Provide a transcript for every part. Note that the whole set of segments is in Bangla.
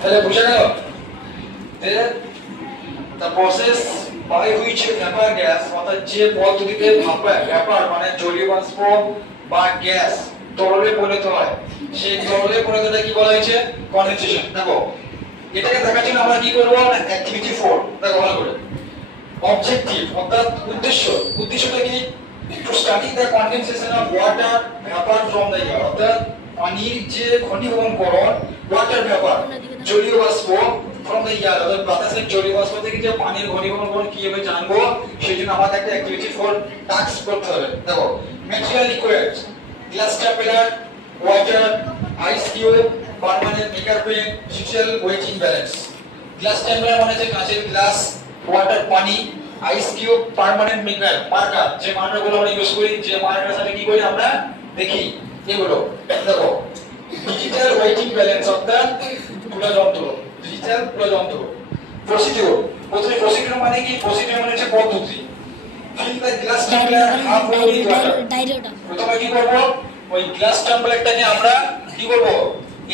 তাহলে বুঝে গেল যে the process by which vapor gas অর্থাৎ যে পদ্ধতিতে vapor মানে জলীয় বাষ্প বা গ্যাস তরলে পরিণত হয় সেই তরলে পরিণতটা কি বলা হয়েছে কনডেনসেশন। দেখো এটাকে দেখার জন্য আমরা কি করব না অ্যাক্টিভিটি 4 দেখো ভালো করে অবজেক্টিভ অর্থাৎ উদ্দেশ্যটা কি to study the condensation of water vapour from the air অর্থাৎ পানির যে ঘনীভবনকরণ ওয়াটার ভ্যাপার জলীয় বাষ্প ফ্রম দ্য এয়ার অর্থাৎ বাতাসের জলীয় বাষ্প থেকে যে পানির ঘনীভবনকরণ কিভাবে জানবো সেই জন্য আমাদের একটা অ্যাক্টিভিটি 4 টাস্ক করতে হবে। দেখো material required glass tumbler water ice cube permanent maker pen social weighting balance. Glass tumbler মানে যে কাঁচের গ্লাস, ওয়াটার পানি, ice cube permanent maker marker যে মার্কারগুলো আমরা ইউজ করি যে মার্কারের সাথে কি করি আমরা দেখি এগুলো। দেখো ডিজিটাল ওয়েটিং ব্যালেন্স অর্থাৎ তুলা যন্ত্র ডিজিটাল তুলা যন্ত্র। প্রসিডিউর প্রসিডিউর মানে কি প্রসিডিউর মানে হচ্ছে পদ্ধতি। Fill the glass tumbler half with water প্রথমে কি করব ওই গ্লাস টাম্বলারটাকে আমরা কি করব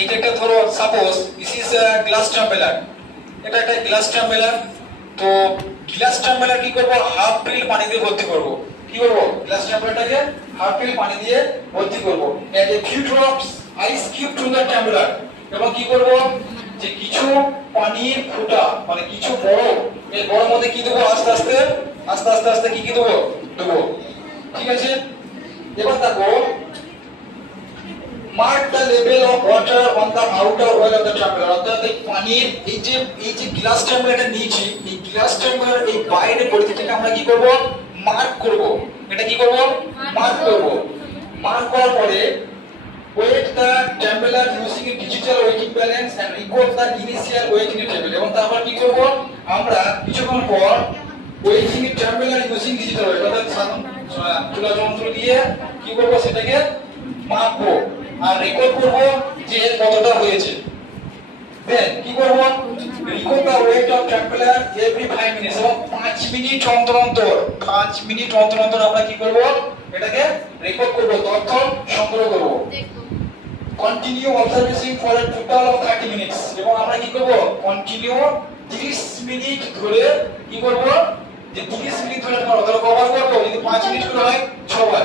এটা একটা ধরো suppose this is a glass tumbler এটা একটা গ্লাস টাম্বলার তো গ্লাস টাম্বলার কি করব হাফ ফিল পানি দিয়ে ভর্তি করব কি করব গ্লাস টাম্বলারটাকে হাফ ফিল পানি দিয়ে ভর্তি করব and a few drops ice cube to the tumbler এবং কি করব যে কিছু পানির ফোঁটা মানে কিছু বরফ এই বরফের মধ্যে কি দেবো আস্তে আস্তে কি দেবো ঠিক আছে। এবার দেখো mark the level of water on the outer wall of the tumbler অর্থাৎ এই পানির এই যে গ্লাস টাম্বলারটা নিয়েছি এই গ্লাস টাম্বলার এই বাইরের পরিধিটাকে আমরা কি করব মার্ক করব এটা কি করব মার্ক করব। মার্ক করার পরে weight the tumbler using a digital weighting balance and record the initial weight in a table এবং তারপর কি করব আমরা কিছুক্ষণ পর weighting a tumbler using digital weight অর্থাৎ তুলা যন্ত্র দিয়ে কি করব সেটাকে মাপবো আর রেকর্ড করব যে কতটা হয়েছে। দেন কি করব record the weight of tumbler every 5 minutes এবং 5 মিনিট অন্তর আমরা কি করব এটাকে রেকর্ড করব তথ্য সংগ্রহ করব। Continue observation for a total of 30 minutes এবং আমরা কি করব কন্টিনিউ 30 মিনিট ধরে কি করব যে 30 মিনিট ধরে আমরা কভার করব যদি 5 মিনিট করে হয় 6 বার